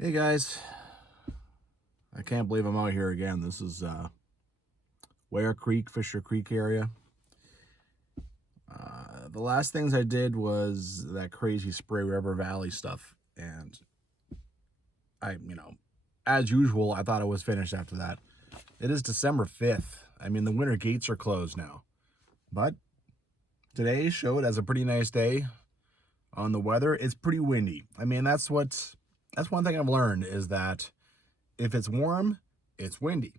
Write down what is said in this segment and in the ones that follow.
Hey guys, I can't believe I'm out here again. This is Ware Creek, Fisher Creek area. The last things I did was that crazy Spray River Valley stuff, and as usual, I thought I was finished after that. It is December 5th. I mean, the winter gates are closed now, but today showed as a pretty nice day on the weather. It's pretty windy. I mean, that's one thing I've learned is that if it's warm, it's windy.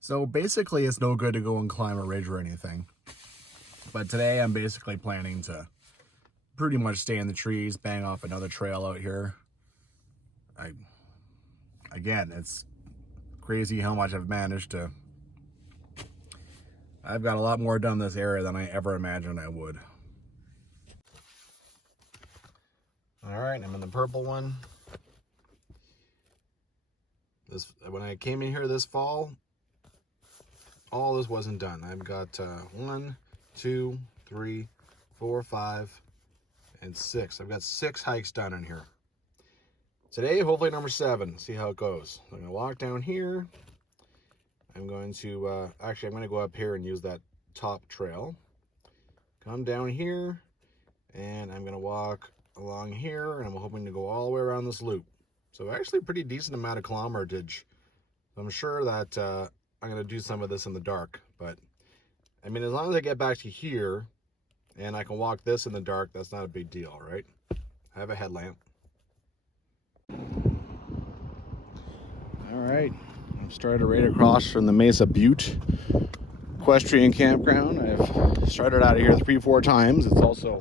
So basically, it's no good to go and climb a ridge or anything. But today, I'm basically planning to pretty much stay in the trees, bang off another trail out here. Again, it's crazy how much I've managed to. I've got a lot more done in this area than I ever imagined I would. All right, I'm in the purple one. When I came in here this fall, all this wasn't done. I've got 1, 2, 3, 4, 5, and 6. I've got 6 hikes done in here. Today, hopefully number 7. See how it goes. I'm going to walk down here. I'm going to, I'm going to go up here and use that top trail. Come down here, and I'm going to walk along here, and I'm hoping to go all the way around this loop. So actually a pretty decent amount of kilometerage. I'm sure that I'm going to do some of this in the dark. But, I mean, as long as I get back to here and I can walk this in the dark, that's not a big deal, right? I have a headlamp. All right. I've started right across from the Mesa Butte equestrian campground. I've started out of here 3-4 times. It's also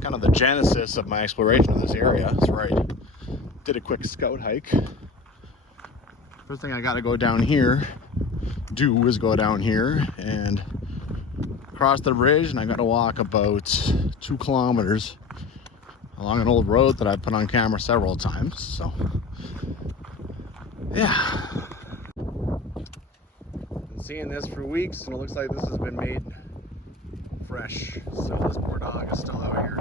kind of the genesis of my exploration of this area. That's right. Did a quick scout hike. First thing I got to go down here, is go down here and cross the bridge, and I got to walk about 2 kilometers along an old road that I put on camera several times. So, yeah. Been seeing this for weeks, and it looks like this has been made fresh. So this poor dog is still out here.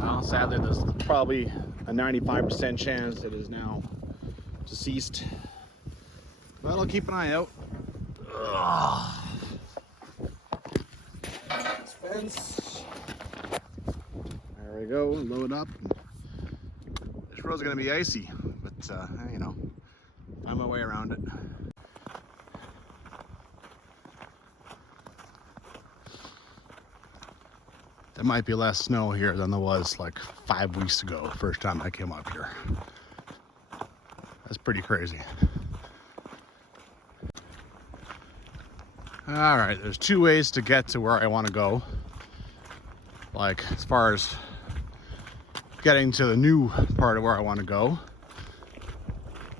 Well, sadly, there's probably a 95% chance it is now deceased. But I'll keep an eye out. This fence. There we go. Load up. This road's gonna be icy, but find my way around it. There might be less snow here than there was like 5 weeks ago, first time I came up here. That's pretty crazy. All right, there's 2 ways to get to where I want to go. Like, as far as getting to the new part of where I want to go.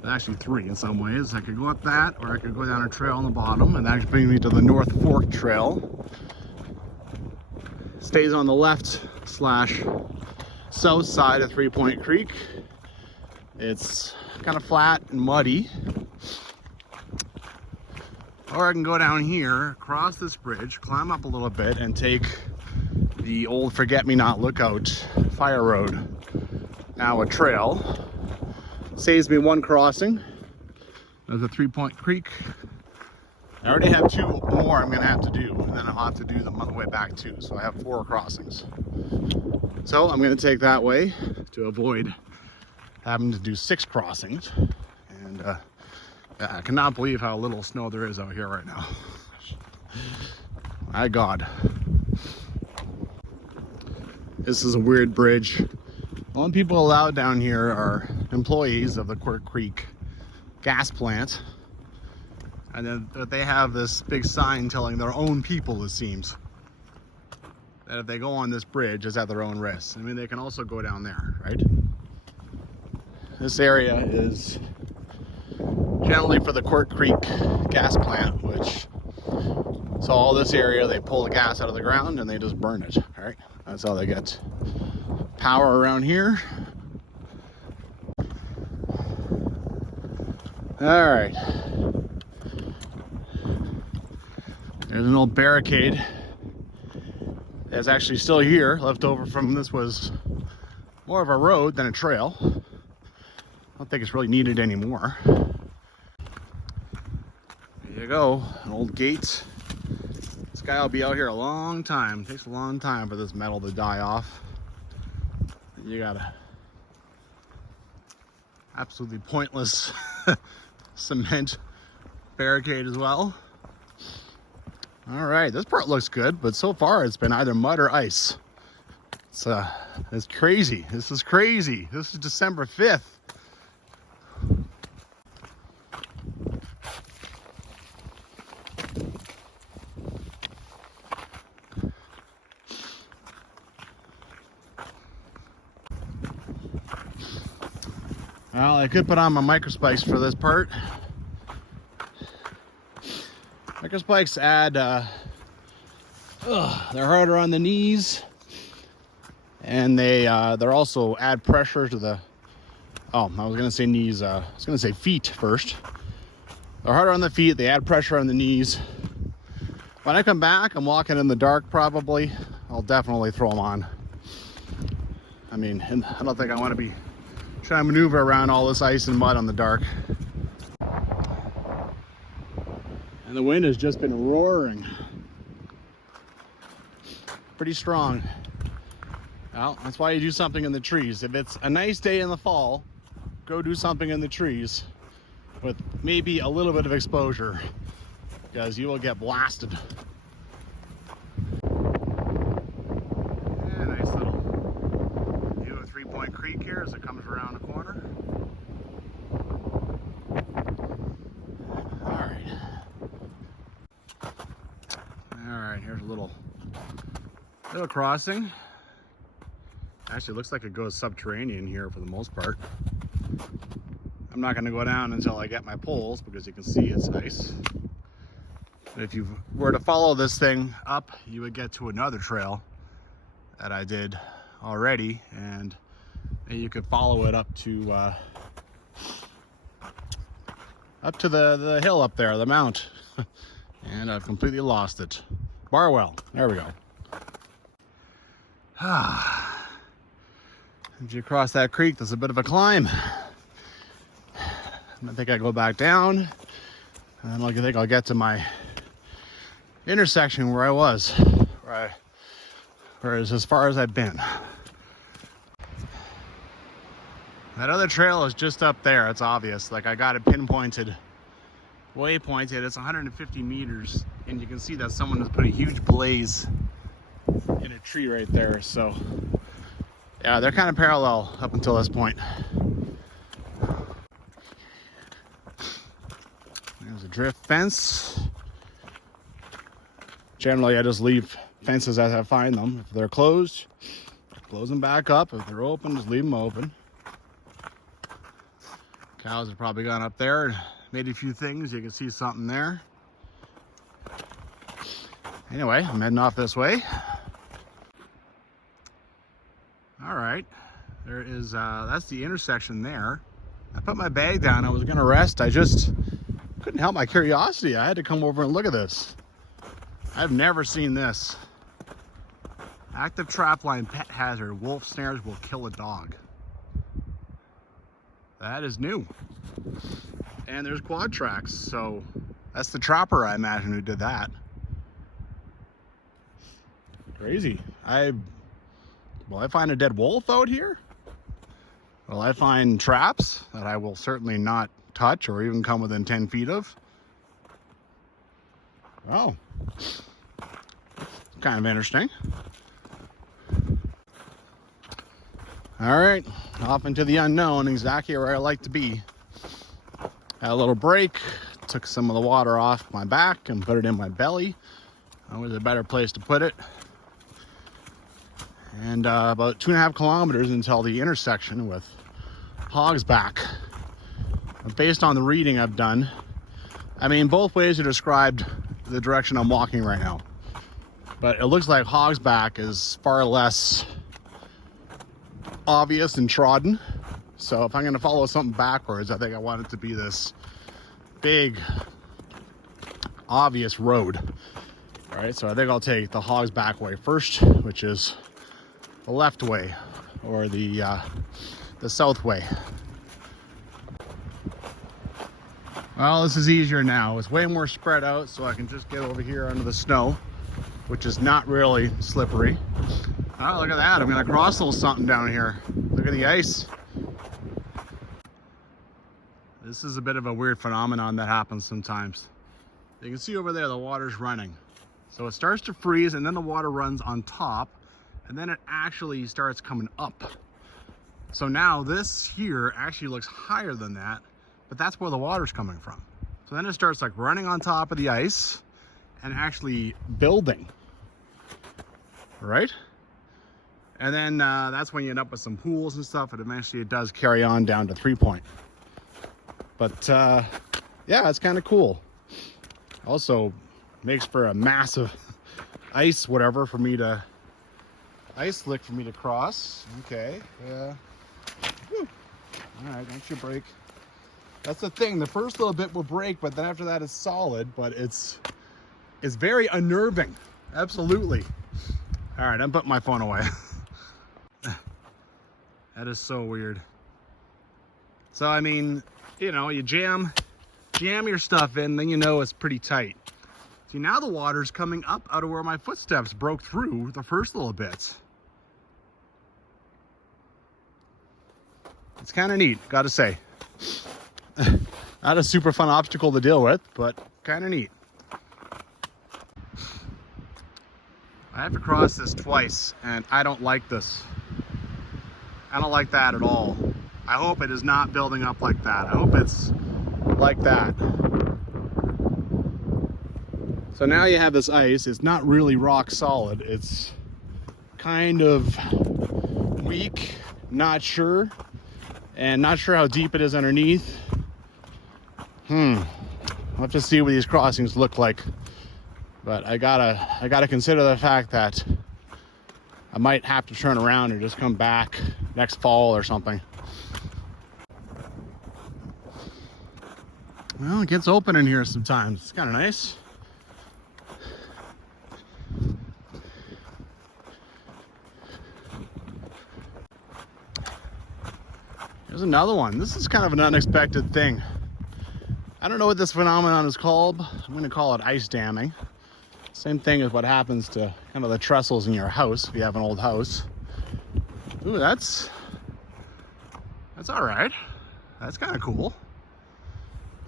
Actually 3 in some ways. I could go up that, or I could go down a trail on the bottom, and that actually bring me to the North Fork Trail. Stays on the left/south side of 3 Point Creek. It's kind of flat and muddy. Or I can go down here, cross this bridge, climb up a little bit, and take the old Forget-Me-Not Lookout Fire Road. Now a trail. Saves me 1 crossing. There's a 3 Point Creek. I already have 2 more I'm going to have to do, and then I'll have to do them on the way back too. So I have 4 crossings. So I'm going to take that way to avoid having to do 6 crossings. And I cannot believe how little snow there is out here right now. My God. This is a weird bridge. The only people allowed down here are employees of the Quirk Creek gas plant. And then they have this big sign telling their own people, it seems, that if they go on this bridge, it's at their own risk. I mean, they can also go down there, right? This area is generally for the Quirk Creek gas plant, so all this area, they pull the gas out of the ground and they just burn it, all right? That's how they get power around here. All right. There's an old barricade that's actually still here, left over from this was more of a road than a trail. I don't think it's really needed anymore. There you go, an old gate. This guy will be out here a long time. It takes a long time for this metal to die off. You got a absolutely pointless cement barricade as well. All right, this part looks good, but so far it's been either mud or ice. It's crazy. This is crazy. This is December 5th. Well, I could put on my microspikes for this part. Microspikes add, they're harder on the knees, and they're also add pressure to the, I was gonna say knees, I was gonna say feet first. They're harder on the feet, they add pressure on the knees. When I come back, I'm walking in the dark probably, I'll definitely throw them on. I mean, I don't think I wanna be trying to maneuver around all this ice and mud on the dark. And the wind has just been roaring. Pretty strong. Well, that's why you do something in the trees. If it's a nice day in the fall, go do something in the trees with maybe a little bit of exposure, because you will get blasted. Yeah, nice little view of 3 Point Creek here as it comes around the corner. Alright, here's a little crossing. Actually, it looks like it goes subterranean here for the most part. I'm not going to go down until I get my poles, because you can see it's ice. But if you were to follow this thing up, you would get to another trail that I did already, and you could follow it up to the hill up there, the mount. And I've completely lost it. Barwell, there we go. As you cross that creek, there's a bit of a climb. I think I go back down, and I think I'll get to my intersection where I was, whereas as far as I've been. That other trail is just up there, it's obvious. Like, I got it pinpointed, waypointed. It's 150 meters, and you can see that someone has put a huge blaze in a tree right there. So yeah, they're kind of parallel up until this point. There's a drift fence. Generally, I just leave fences as I find them. If they're closed, close them back up. If they're open, just leave them open. Cows have probably gone up there and made a few things. You can see something there. Anyway, I'm heading off this way. All right, there is, that's the intersection there. I put my bag down, I was gonna rest. I just couldn't help my curiosity. I had to come over and look at this. I've never seen this. Active trapline pet hazard, wolf snares will kill a dog. That is new. And there's quad tracks, so that's the trapper, I imagine, who did that. Crazy. Will I find a dead wolf out here? Will I find traps that I will certainly not touch or even come within 10 feet of? Oh, kind of interesting. All right, off into the unknown, exactly where I like to be. Had a little break, took some of the water off my back and put it in my belly. Always a better place to put it. And about 2.5 kilometers until the intersection with Hogsback. Based on the reading I've done, I mean, both ways are described the direction I'm walking right now. But it looks like Hogsback is far less obvious and trodden. So if I'm going to follow something backwards, I think I want it to be this big, obvious road. All right, so I think I'll take the Hogsback way first, which is the left way. or the south way. Well, this is easier now. It's way more spread out, so I can just get over here under the snow, which is not really slippery. Oh, look at that. I'm gonna cross a little something down here. Look at the ice. This is a bit of a weird phenomenon that happens sometimes. You can see over there the water's running. So it starts to freeze and then the water runs on top and then it actually starts coming up. So now this here actually looks higher than that, but that's where the water's coming from. So then it starts like running on top of the ice and actually building, right? And then that's when you end up with some pools and stuff, and eventually it does carry on down to 3 Point. But yeah, it's kind of cool. Also makes for a massive ice whatever for me to, ice lick for me to cross. Okay, yeah. Woo. All right, don't you break. That's the thing, the first little bit will break, but then after that it's solid, but it's very unnerving, absolutely. All right, I'm putting my phone away. That is so weird. So, I mean, you know, you jam your stuff in, then you know it's pretty tight. See, now the water's coming up out of where my footsteps broke through the first little bits. It's kind of neat, gotta say. Not a super fun obstacle to deal with, but kind of neat. I have to cross this twice, and I don't like this. I don't like that at all. I hope it is not building up like that. I hope it's like that. So now you have this ice. It's not really rock solid. It's kind of weak, not sure, and not sure how deep it is underneath. I'll have to see what these crossings look like. But I gotta consider the fact that I might have to turn around and just come back next fall or something. Well, it gets open in here sometimes. It's kind of nice. There's another one. This is kind of an unexpected thing. I don't know what this phenomenon is called. I'm going to call it ice damming. Same thing as what happens to kind of the trestles in your house if you have an old house. Ooh, that's all right. That's kind of cool.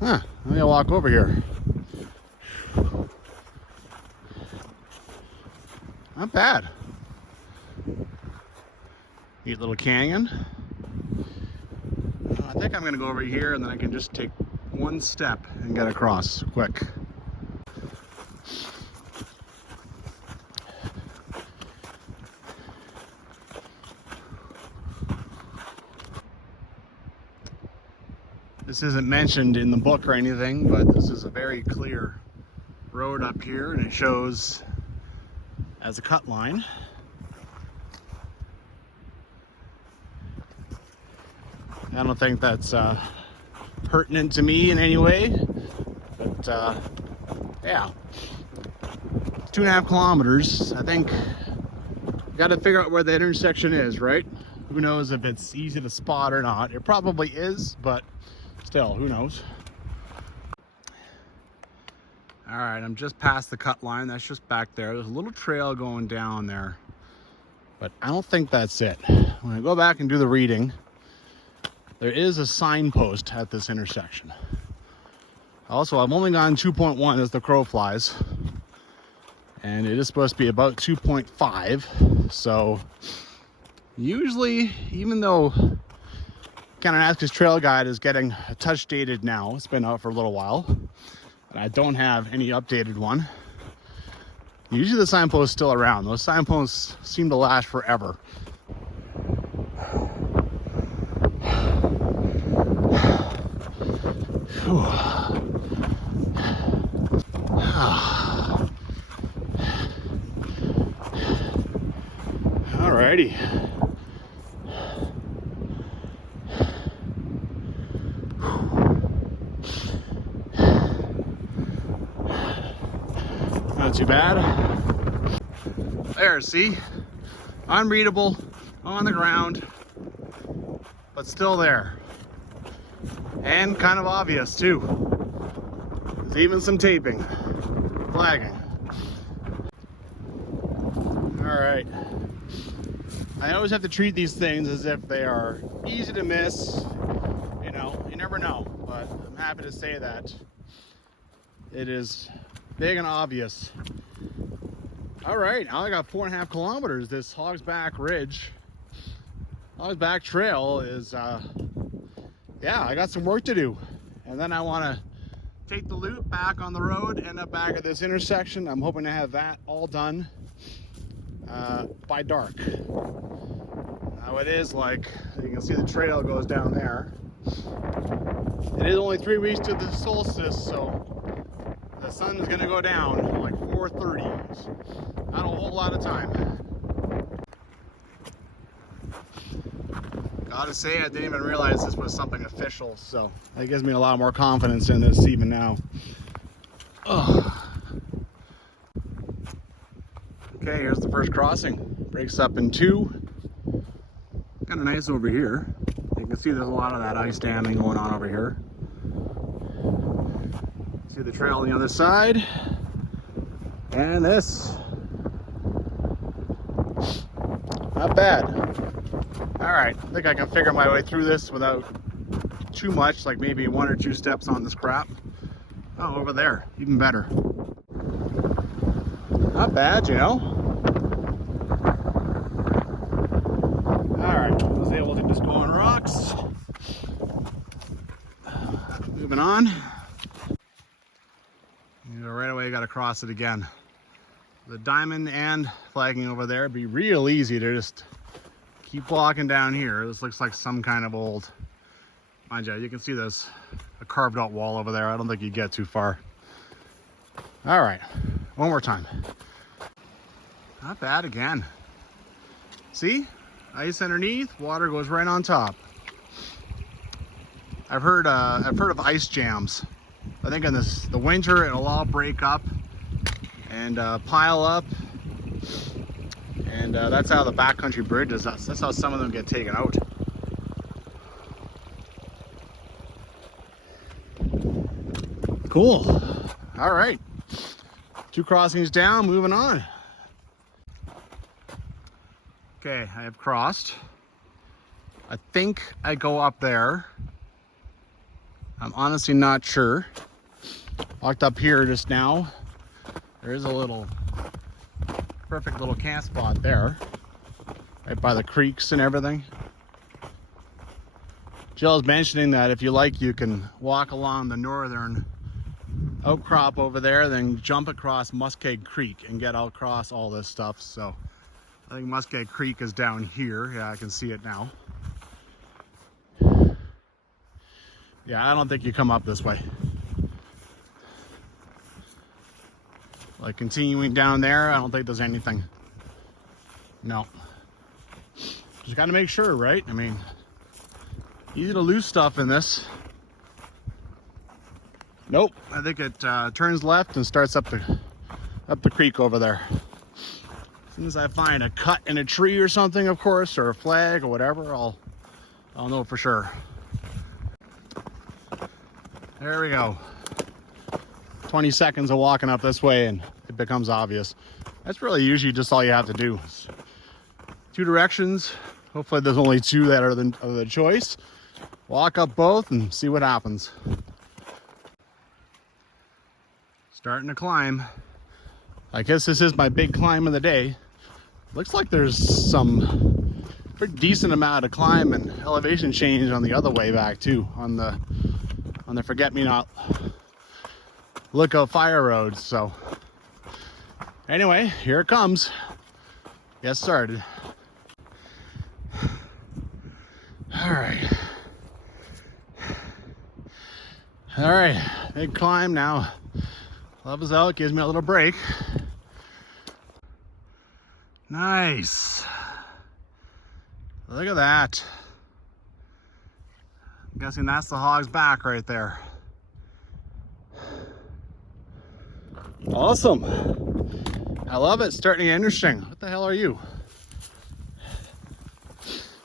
Huh, let me walk over here. Not bad. Neat little canyon. I think I'm gonna go over here and then I can just take one step and get across quick. This isn't mentioned in the book or anything, but this is a very clear road up here and it shows as a cut line. I don't think that's pertinent to me in any way, but yeah, 2.5 kilometers. I think got to figure out where the intersection is, right? Who knows if it's easy to spot or not. It probably is, but still, who knows? All right, I'm just past the cut line. That's just back there. There's a little trail going down there, but I don't think that's it. When I go back and do the reading, there is a signpost at this intersection. Also, I've only gone 2.1 as the crow flies, and it is supposed to be about 2.5. So usually, even though Kananaskis Trail Guide is getting a touch dated now, it's been out for a little while, and I don't have any updated one. Usually the signpost is still around. Those signposts seem to last forever. Alrighty. Not too bad. There, see? Unreadable, on the ground, but still there. And kind of obvious too. There's even some taping, flagging. All right. I always have to treat these things as if they are easy to miss. You know, you never know, but I'm happy to say that it is big and obvious. All right, now I got 4.5 kilometers. This Hog's Back Ridge, Hog's Back Trail is, yeah, I got some work to do. And then I want to take the loop back on the road, end up back at this intersection. I'm hoping to have that all done by dark. Now it is like, you can see the trail goes down there. It is only 3 weeks to the solstice, so the sun is going to go down like 4:30. Not a whole lot of time. Gotta say, I didn't even realize this was something official, so that gives me a lot more confidence in this even now. Ugh. Okay, here's the first crossing. Breaks up in two. Kind of nice over here. You can see there's a lot of that ice damming going on over here. See the trail on the other side. And this. Not bad. All right, I think I can figure my way through this without too much, like maybe 1 or 2 steps on this crap. Oh, over there, even better. Not bad, you know. All right, I was able to just go on rocks. Moving on. You know, right away, you got to cross it again. The diamond and flagging over there, it'd be real easy to just keep walking down here. This looks like some kind of old, mind you can see there's a carved out wall over there. I don't think you get too far. All right, one more time. Not bad again. See, ice underneath, water goes right on top. I've heard of ice jams. I think in the winter it'll all break up and pile up, and that's how the backcountry bridges. That's how some of them get taken out. Cool. All right, 2 crossings down, moving on. Okay, I have crossed. I think I go up there. I'm honestly not sure. Walked up here just now. There is a little perfect little camp spot there, right by the creeks and everything. Jill's mentioning that if you like, you can walk along the northern outcrop over there, then jump across Muskeg Creek and get across all this stuff. So I think Muskeg Creek is down here. Yeah, I can see it now. Yeah, I don't think you come up this way. Like continuing down there, I don't think there's anything. No. Just got to make sure, right? I mean, easy to lose stuff in this. Nope, I think it turns left and starts up the creek over there. As soon as I find a cut in a tree or something, of course, or a flag or whatever, I'll know for sure. There we go. 20 seconds of walking up this way and it becomes obvious. That's really usually just all you have to do. 2 directions. Hopefully there's only 2 that are the choice. Walk up both and see what happens. Starting to climb. I guess this is my big climb of the day. Looks like there's some pretty decent amount of climb and elevation change on the other way back too, on the forget-me-not Lookout Fire Road. So anyway, here it comes. Get started. All right, big climb now. Levels out, gives me a little break. Nice. Look at that. I'm guessing that's the Hog's Back right there. Awesome. I love it. It's starting to get interesting. What the hell are you?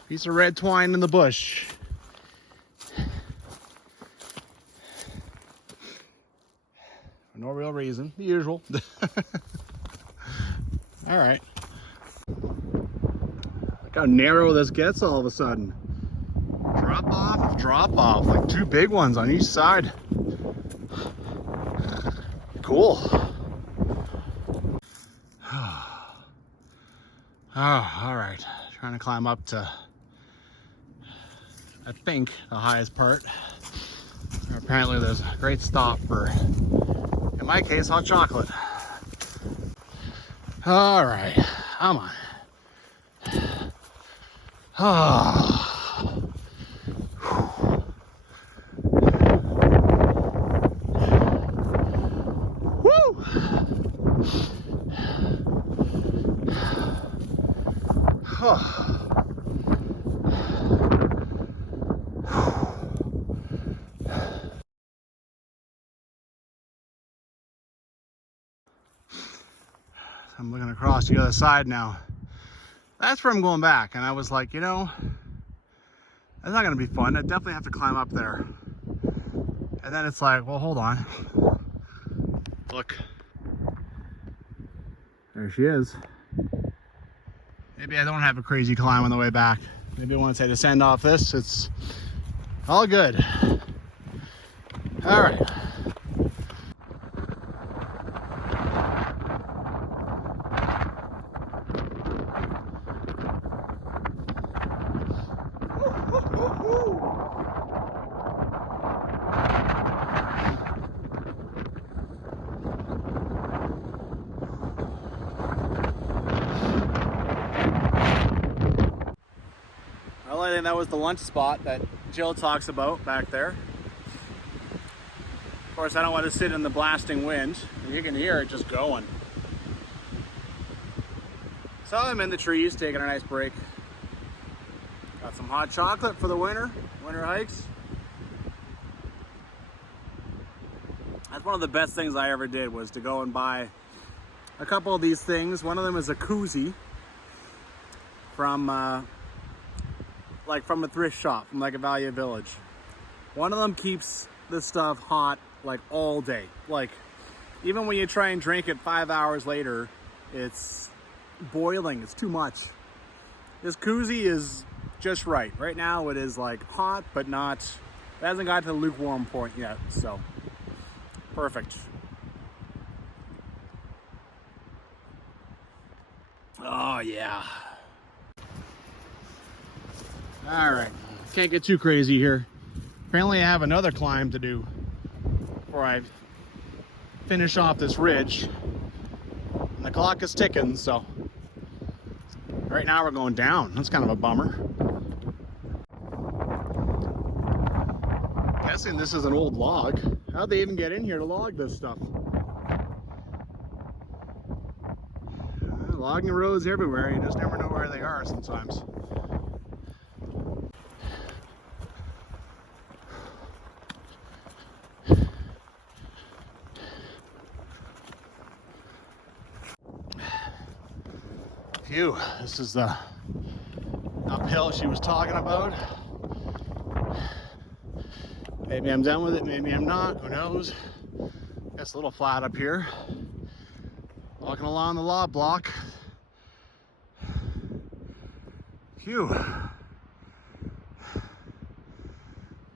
Piece of red twine in the bush. For no real reason, the usual. All right. Look how narrow this gets all of a sudden. Drop off, like 2 big ones on each side. Cool. Oh, all right. Trying to climb up to, I think, the highest part. Apparently there's a great stop for, in my case, hot chocolate. All right, come on. Oh. Woo! I'm looking across the other side now. That's where I'm going back, and I was like, you know, that's not gonna be fun. I definitely have to climb up there. And then it's like, well, hold on. Look. There she is. Maybe I don't have a crazy climb on the way back. Maybe once I descend off this, it's all good. All right. Well, I think that was the lunch spot that Jill talks about back there. Of course, I don't want to sit in the blasting wind. You can hear it just going. So I'm in the trees taking a nice break. Got some hot chocolate for the winter hikes. That's one of the best things I ever did, was to go and buy a couple of these things. One of them is a koozie from from a thrift shop, from like a Value Village. One of them keeps this stuff hot like all day. Like even when you try and drink it 5 hours later, it's boiling. It's too much. This koozie is just right. Right now it is like hot, but not, it hasn't got to the lukewarm point yet. So perfect. Oh yeah. All right, can't get too crazy here. Apparently I have another climb to do before I finish off this ridge. And the clock is ticking, so right now we're going down. That's kind of a bummer. Guessing this is an old log. How'd they even get in here to log this stuff? Logging roads everywhere, you just never know where they are sometimes. Phew, this is the uphill she was talking about. Maybe I'm done with it, maybe I'm not, who knows. It's a little flat up here. Walking along the log block. Phew.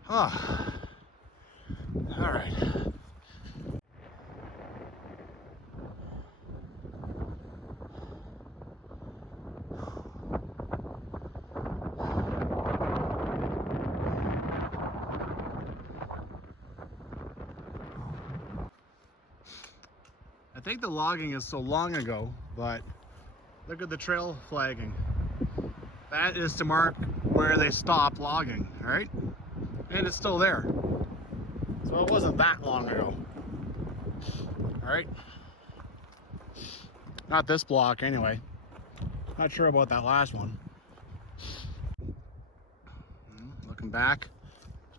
Oh. All right. I think the logging is so long ago, but look at the trail flagging. That is to mark where they stopped logging, all right? And it's still there. So it wasn't that long ago. All right? Not this block anyway. Not sure about that last one. Looking back,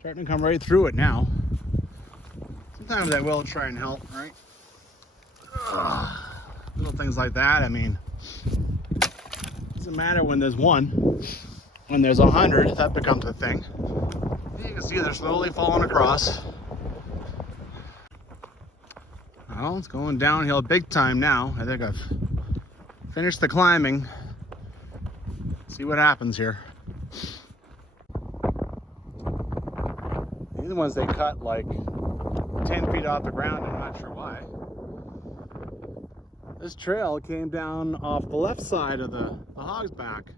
starting to come right through it now. Sometimes I will try and help, right? Little things like that, I mean, doesn't matter when there's one. when there's 100, that becomes a thing. You can see they're slowly falling across. Well, it's going downhill big time now. I think I've finished the climbing. See what happens here. These ones they cut like 10 feet off the ground. I'm not sure why. This trail came down off the left side of the hog's back.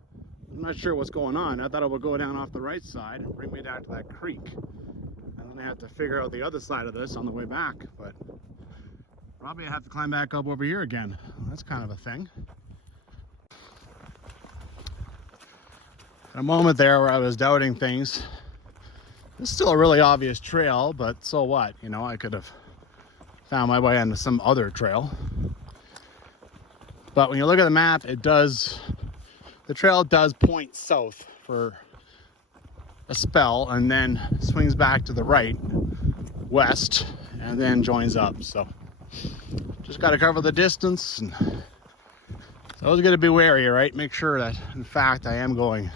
I'm not sure what's going on. I thought it would go down off the right side and bring me down to that creek. And then I have to figure out the other side of this on the way back. But probably I have to climb back up over here again. That's kind of a thing. A moment there where I was doubting things. It's still a really obvious trail, but so what? You know, I could have found my way onto some other trail. But when you look at the map, the trail does point south for a spell and then swings back to the right, west, and then joins up. So just got to cover the distance. And so I was going to be wary, right? Make sure that, in fact, I am going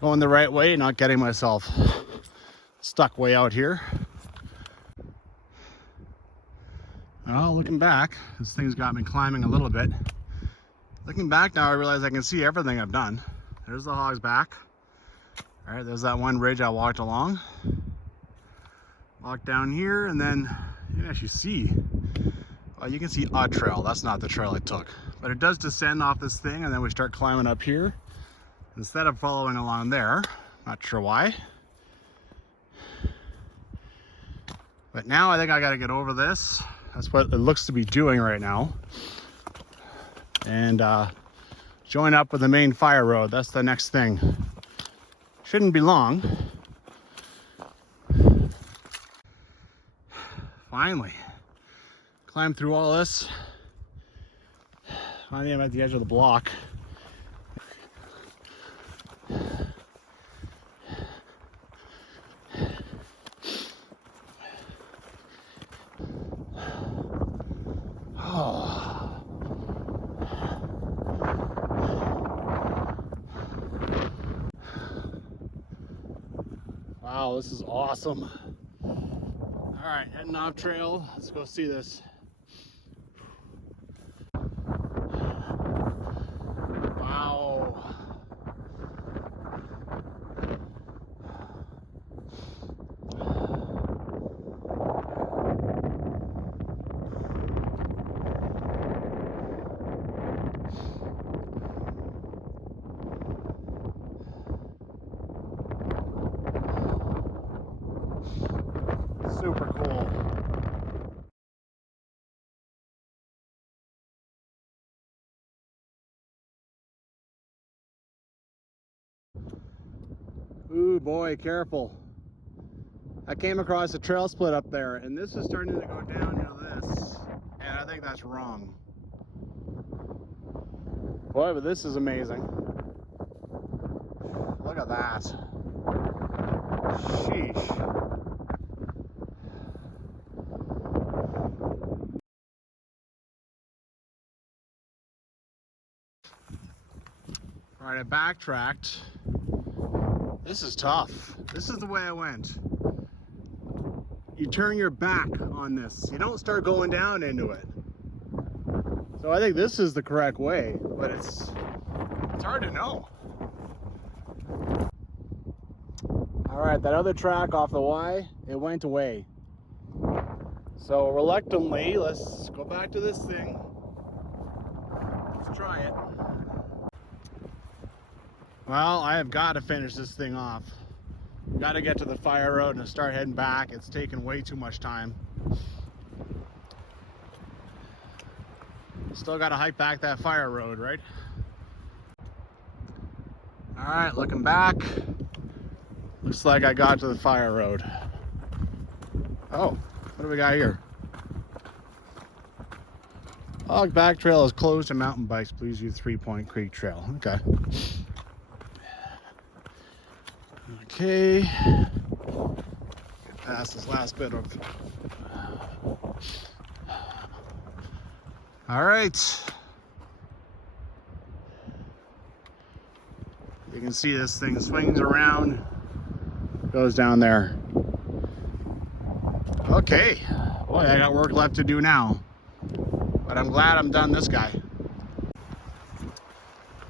the right way, not getting myself stuck way out here. Well, looking back, this thing's got me climbing a little bit. Looking back now, I realize I can see everything I've done. There's the hog's back. All right, there's that one ridge I walked along. Walked down here, and then you can actually see, well, you can see a trail. That's not the trail I took. But it does descend off this thing, and then we start climbing up here. Instead of following along there, not sure why. But now I think I gotta get over this. That's what it looks to be doing right now. And join up with the main fire road. That's the next thing. Shouldn't be long. Finally, climb through all this. Finally, I'm at the edge of the block. Wow, this is awesome. All right, heading off trail. Let's go see this. Wow. Super cool. Ooh boy, careful. I came across a trail split up there, and this is starting to go down into this, and I think that's wrong. Boy, but this is amazing. Look at that. Sheesh. All right, I backtracked. This is tough. This is the way I went. You turn your back on this. You don't start going down into it. So I think this is the correct way, but it's hard to know. All right, that other track off the Y, it went away. So reluctantly, let's go back to this thing. Let's try it. Well, I have got to finish this thing off. Got to get to the fire road and start heading back. It's taken way too much time. Still got to hike back that fire road, right? All right, looking back. Looks like I got to the fire road. Oh, what do we got here? Hog back trail is closed to mountain bikes. Please use 3 Point Creek Trail. Okay. Okay. Get past this last bit of. All right. You can see this thing swings around, goes down there. Okay, boy, I got work left to do now, but I'm glad I'm done this guy.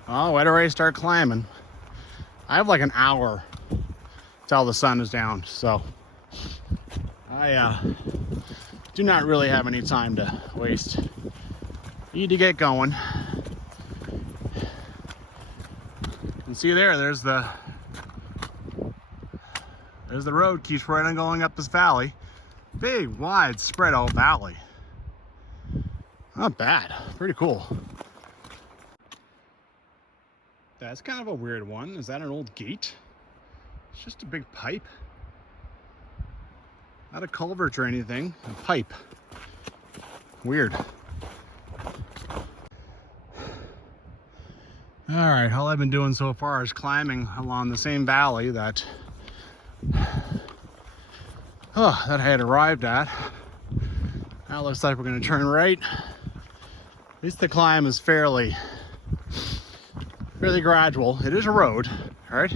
Oh, why do I start climbing? I have like an hour till the sun is down, so I do not really have any time to waste. Need to get going. And see there's the road, keeps right on going up this valley. Big, wide, spread out valley. Not bad, pretty cool. That's kind of a weird one. Is that an old gate? It's just a big pipe. Not a culvert or anything, a pipe. Weird. All right, all I've been doing so far is climbing along the same valley that I had arrived at. Now it looks like we're gonna turn right. At least the climb is fairly gradual. It is a road, all right?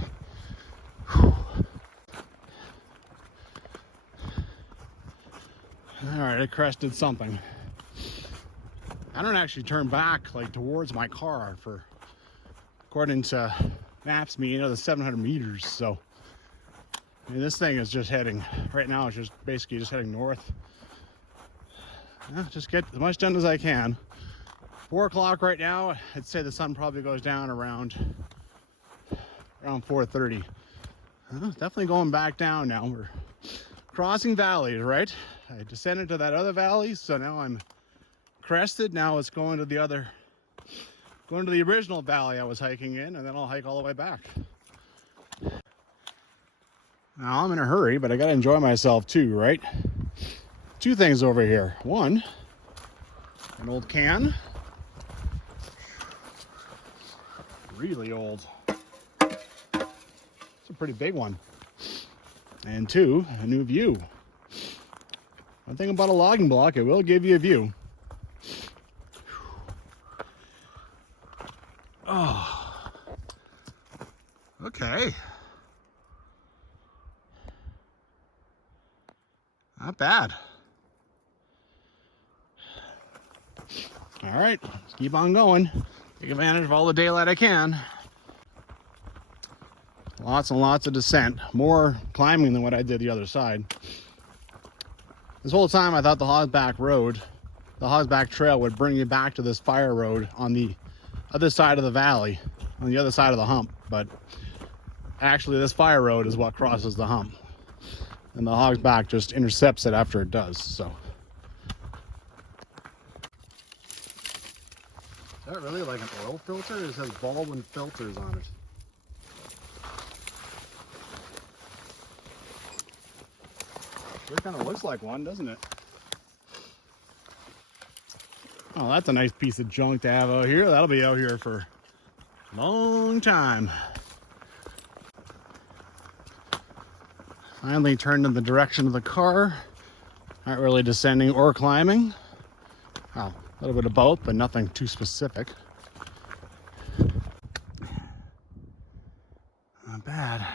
All right, I crested something. I don't actually turn back like towards my car for, according to maps, another 700 meters. So I mean, this thing is just heading, right now it's just basically just heading north. Yeah, just get as much done as I can. 4 o'clock right now. I'd say the sun probably goes down around 4:30. Definitely going back down now. We're crossing valleys, right? I descended to that other valley, so now I'm crested. Now it's going to the original valley I was hiking in, and then I'll hike all the way back. Now I'm in a hurry, but I gotta enjoy myself too, right? 2 things over here. One, an old can. Really old. It's a pretty big one. And 2, a new view. One thing about a logging block, it will give you a view. Oh. Okay. Not bad. All right, let's keep on going. Take advantage of all the daylight I can. Lots and lots of descent. More climbing than what I did the other side. This whole time I thought the Hogsback Trail would bring you back to this fire road on the other side of the valley, on the other side of the hump. But actually this fire road is what crosses the hump. And the Hogsback just intercepts it after it does, so. Is that really like an oil filter? It has Baldwin filters on it. Sure kind of looks like one, doesn't it? Oh, that's a nice piece of junk to have out here. That'll be out here for a long time. Finally turned in the direction of the car. Not really descending or climbing. Oh, a little bit of both, but nothing too specific. Not bad.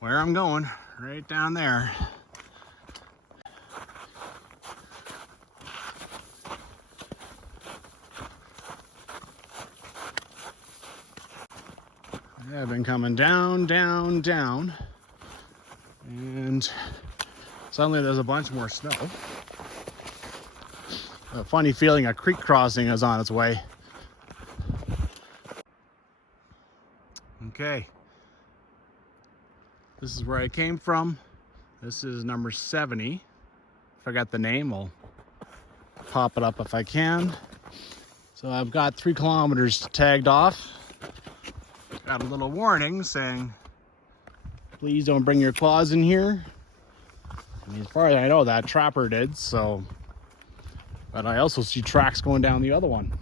Where I'm going, right down there. Yeah, I've been coming down, down, down. And suddenly there's a bunch more snow. A funny feeling a creek crossing is on its way. Okay. This is where I came from. This is number 70. Forgot the name, I'll pop it up if I can. So I've got 3 kilometers tagged off. Got a little warning saying, please don't bring your claws in here. I mean, as far as I know, that trapper did, so. But I also see tracks going down the other one.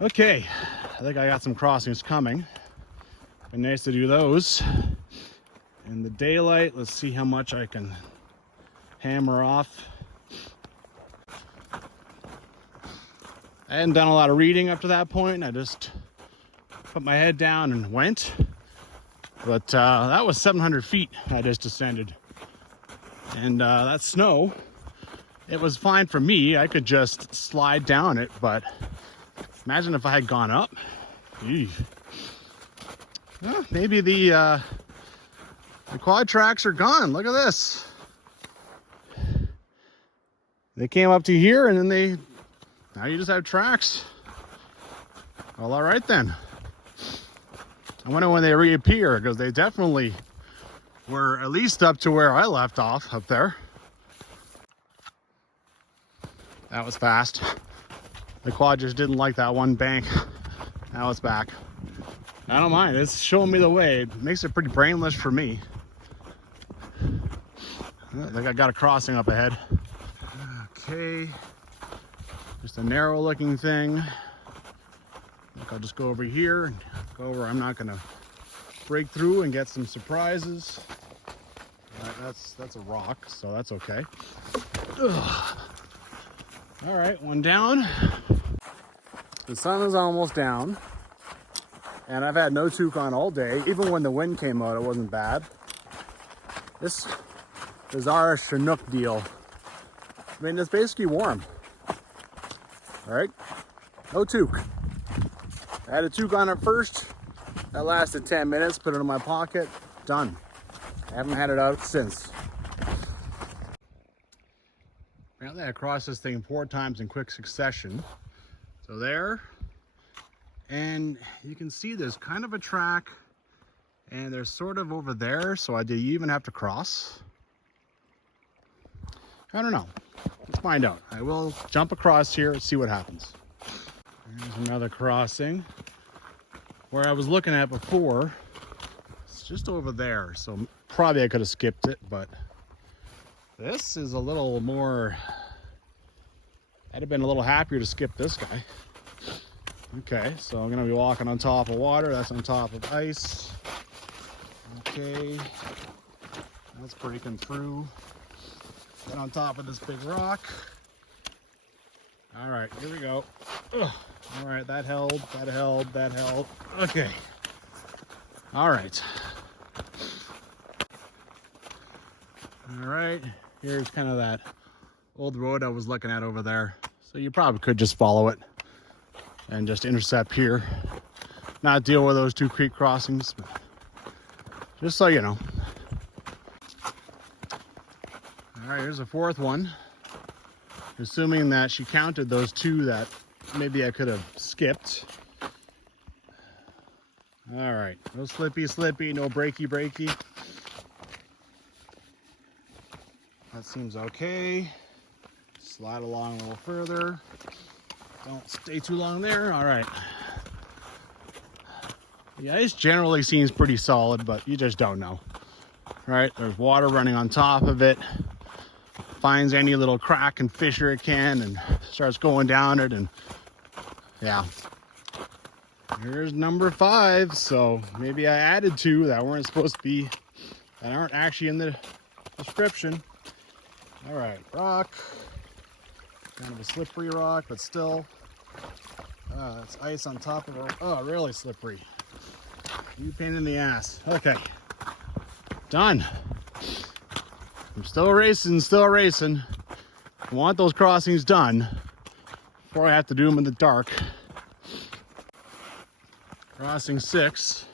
Okay, I think I got some crossings coming. Been nice to do those. In the daylight, let's see how much I can hammer off. I hadn't done a lot of reading up to that point. I just put my head down and went. But that was 700 feet I just descended. And that snow, it was fine for me. I could just slide down it, but imagine if I had gone up. Eesh. Well, maybe the quad tracks are gone. Look at this. They came up to here and then now you just have tracks. Well, all right then. I wonder when they reappear, because they definitely were at least up to where I left off up there. That was fast. The quad just didn't like that one bank. Now it's back. I don't mind. It's showing me the way. It makes it pretty brainless for me. I think I got a crossing up ahead. Okay. Just a narrow looking thing. I think I'll just go over here and go over. I'm not gonna break through and get some surprises. That's a rock, so that's okay. Ugh. All right, one down. The sun is almost down, and I've had no toque on all day. Even when the wind came out, it wasn't bad. This bizarre Chinook deal. I mean, it's basically warm. All right, no toque. I had a toque on it first. That lasted 10 minutes, put it in my pocket, done. I haven't had it out since. Apparently I crossed this thing 4 times in quick succession. So there, and you can see there's kind of a track, and there's sort of over there, so do you even have to cross? I don't know. Let's find out. I will jump across here and see what happens. There's another crossing. Where I was looking at before, it's just over there, so probably I could have skipped it, but this is a little more, I'd have been a little happier to skip this guy. Okay, so I'm gonna be walking on top of water. That's on top of ice. Okay, that's breaking through. Get on top of this big rock. All right, here we go. Ugh. All right, that held, that held, that held. Okay. All right. All right, here's kind of that old road I was looking at over there. So you probably could just follow it and just intercept here. Not deal with those 2 creek crossings, but just so you know. All right, here's a 4th one. Assuming that she counted those 2 that maybe I could have skipped. All right, no slippy, no breaky. That seems okay. Slide along a little further. Don't stay too long there. All right. The ice generally seems pretty solid, but you just don't know. All right, there's water running on top of it. Finds any little crack and fissure it can and starts going down it, and yeah. Here's number 5. So maybe I added 2 that weren't supposed to be, that aren't actually in the description. All right, rock. Kind of a slippery rock, but still. It's ice on top of it. Oh, really slippery. You pain in the ass. Okay. Done. I'm still racing. I want those crossings done before I have to do them in the dark. Crossing 6.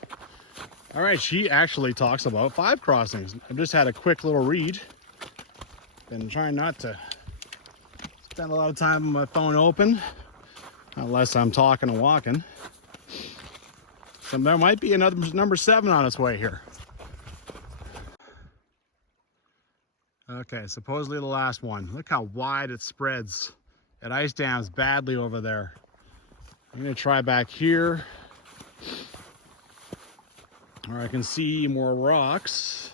All right, she actually talks about 5 crossings. I've just had a quick little read. Been trying not to spend a lot of time on my phone open, unless I'm talking and walking. So there might be another number 7 on its way here. Okay, supposedly the last one. Look how wide it spreads. It ice dams badly over there. I'm gonna try back here, where I can see more rocks.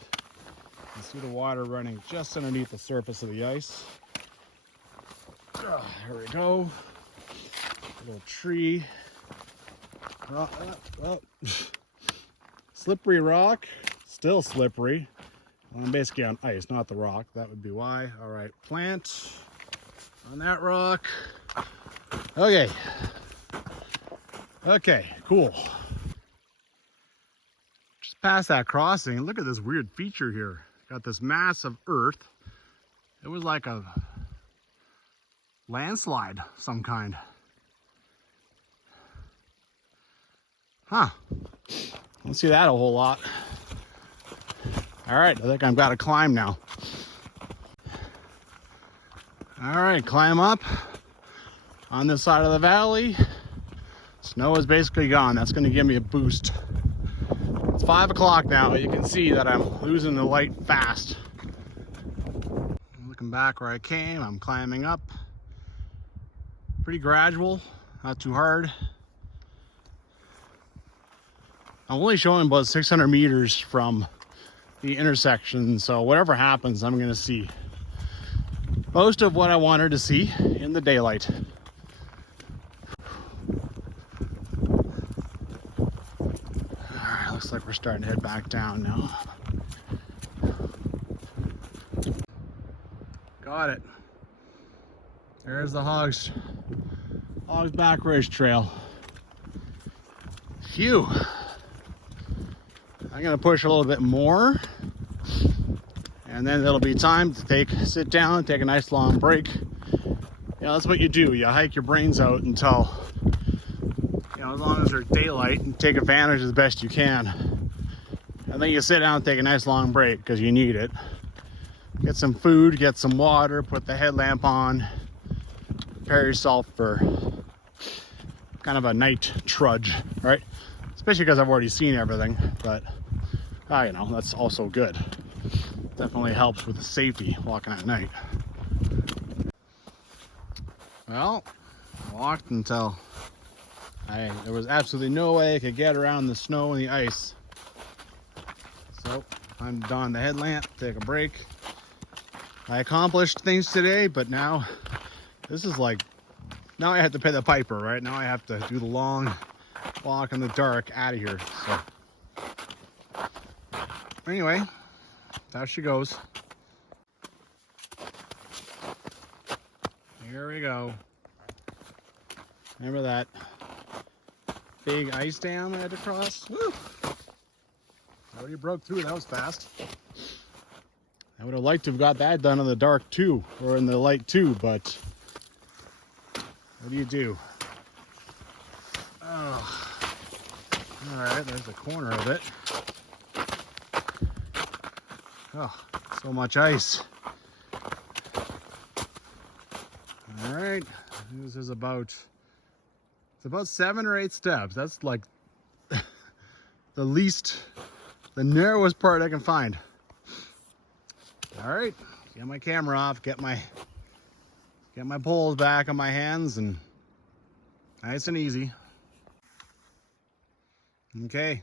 I can see the water running just underneath the surface of the ice. There we go. A little tree. Slippery rock, still slippery. Well, I'm basically on ice, not the rock. That would be why. All right, plant on that rock. Okay. Okay, cool. past that crossing, look at this weird feature here. Got this mass of earth. It was like a landslide of some kind. Huh. Don't see that a whole lot. All right, I think I've got to climb now. All right, climb up on this side of the valley. Snow is basically gone. That's going to give me a boost. It's 5 o'clock now. You can see that I'm losing the light fast. Looking back where I came, I'm climbing up. Pretty gradual, not too hard. I'm only showing about 600 meters from the intersection, so whatever happens, I'm gonna see most of what I wanted to see in the daylight. Alright, looks like we're starting to head back down now. Got it. There's the Hogs Back Ridge Trail. Phew. I'm gonna push a little bit more, and then it'll be time to sit down, take a nice long break. You know, that's what you do. You hike your brains out until, you know, as long as there's daylight, and take advantage as best you can. And then you sit down and take a nice long break because you need it. Get some food, get some water, put the headlamp on, prepare yourself for kind of a night trudge, right? Especially because I've already seen everything, but you know, that's also good. Definitely helps with the safety walking at night. Well, I walked until there was absolutely no way I could get around the snow and the ice. So I'm don the headlamp, take a break. I accomplished things today, but now this is like, now I have to pay the piper, right? Now I have to do the long walk in the dark out of here. So anyway, there she goes. Here we go. Remember that big ice dam I had to cross? Woo! I already broke through. That was fast. I would have liked to have got that done in the dark too, or in the light too, but what do you do? Oh. All right, there's the corner of it. Oh, so much ice. All right, this is about 7 or 8 steps. That's like the narrowest part I can find. All right, get my camera off, get my poles back on my hands, and nice and easy. Okay,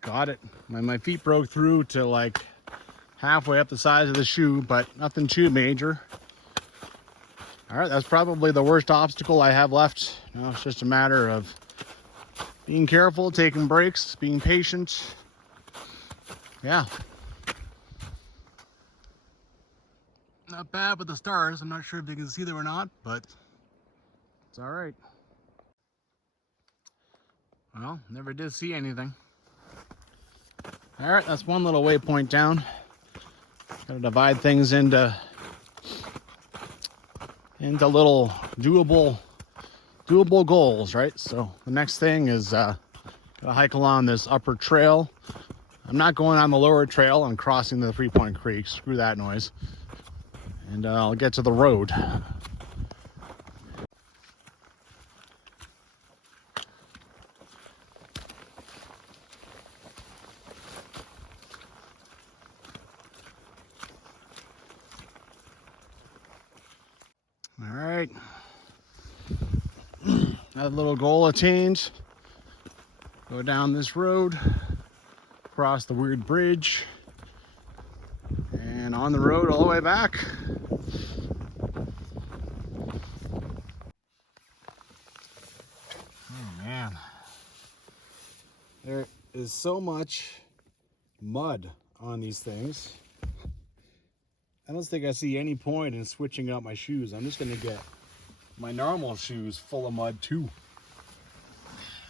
got it. My feet broke through to like halfway up the size of the shoe, but nothing too major. All right, that's probably the worst obstacle I have left. Now it's just a matter of being careful, taking breaks, being patient. Yeah. Not bad with the stars. I'm not sure if they can see them or not, but it's all right. Well, never did see anything. All right, that's one little waypoint down. Gotta divide things into little doable goals, right? So the next thing is gotta hike along this upper trail. I'm not going on the lower trail. I'm crossing the 3 Point Creek. Screw that noise. And I'll get to the road. All right. That little goal attained. Go down this road, cross the weird bridge, and on the road all the way back. Oh man. There is so much mud on these things. I don't think I see any point in switching out my shoes. I'm just gonna get my normal shoes full of mud too.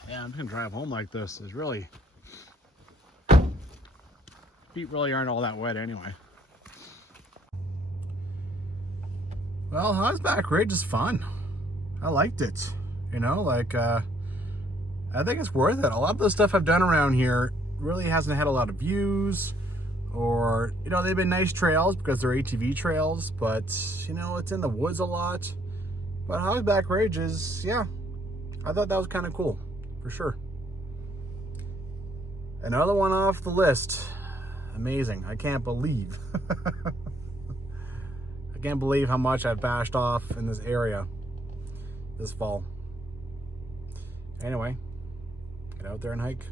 Yeah, I'm just gonna drive home like this. There's really feet really aren't all that wet anyway. Well, Hogback Ridge is fun. I liked it. You know, like, I think it's worth it. A lot of the stuff I've done around here really hasn't had a lot of views, or, you know, they've been nice trails because they're ATV trails, but, you know, it's in the woods a lot. But Hogback Ridge is, yeah, I thought that was kind of cool, for sure. Another one off the list. Amazing. I can't believe. I can't believe how much I've bashed off in this area this fall. Anyway, get out there and hike.